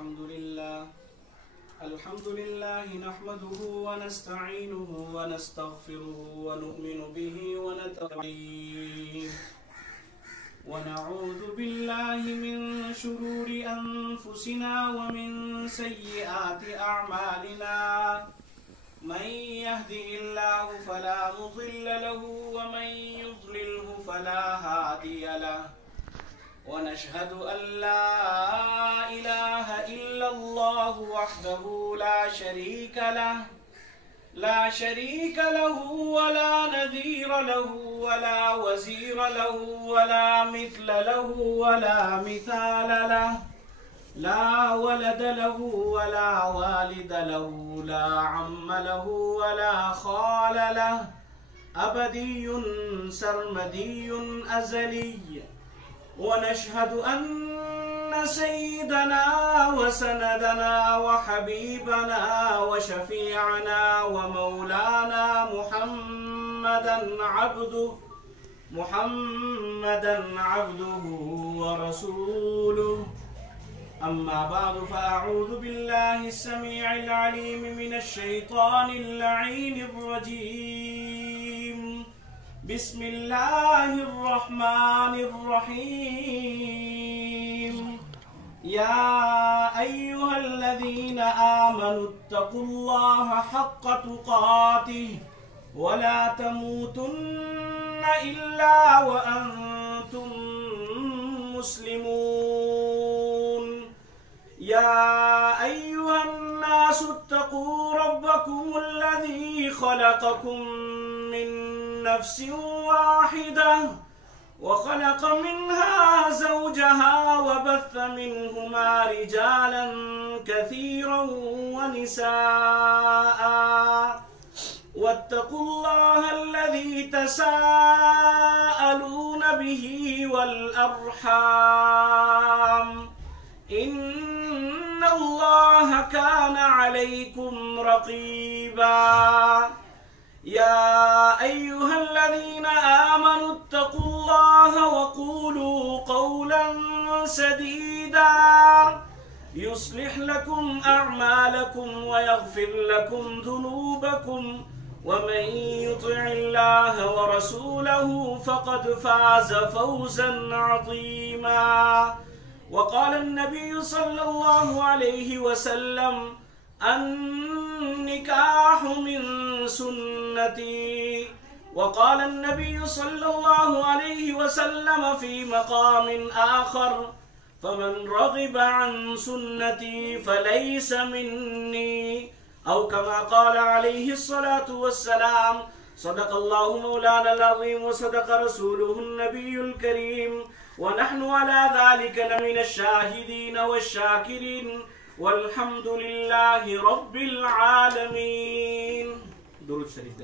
الحمد لله نحمده ونستعينه ونستغفره ونؤمن به ونتوكل ونعوذ بالله من شرور أنفسنا ومن سيئات أعمالنا من يهده الله فلا مضل له ومن يضلله فلا هادي له ونشهد أن لا إله إلا الله وحده لا شريك له ولا نذير له ولا وزير له ولا مثل له ولا مثال له لا ولد له ولا والد له لا عم له ولا خال له أبدي سرمدي أزلي ونشهد أن سيدنا وسندنا وحبيبنا وشفيعنا ومولانا محمدا عبده ورسوله. أما بعد فأعوذ بالله السميع العليم من الشيطان اللعين الرجيم. بسم الله الرحمن الرحيم. يا أيها الذين آمنوا اتقوا الله حق تقاته ولا تموتن إلا وأنتم مسلمون. يا أيها الناس اتقوا ربكم الذي خلقكم من نفس واحدة وخلق منها زوجها وبث منهما رجالا كثيرا ونساء واتقوا الله الذي تساءلون به والأرحام إن الله كان عليكم رقيبا. يا أيها الذين آمنوا اتقوا الله وقولوا قولا سديدا يصلح لكم أعمالكم ويغفر لكم ذنوبكم ومن يطع الله ورسوله فقد فاز فوزا عظيما. وقال النبي صلى الله عليه وسلم النكاح من سنتي. وقال النبي صلى الله عليه وسلم في مقام آخر فمن رغب عن سنتي فليس مني أو كما قال عليه الصلاة والسلام. صدق الله مولانا العظيم وصدق رسوله النبي الكريم ونحن على ذلك لمن الشاهدين والشاكرين والحمد لله رب العالمين. درود شريف.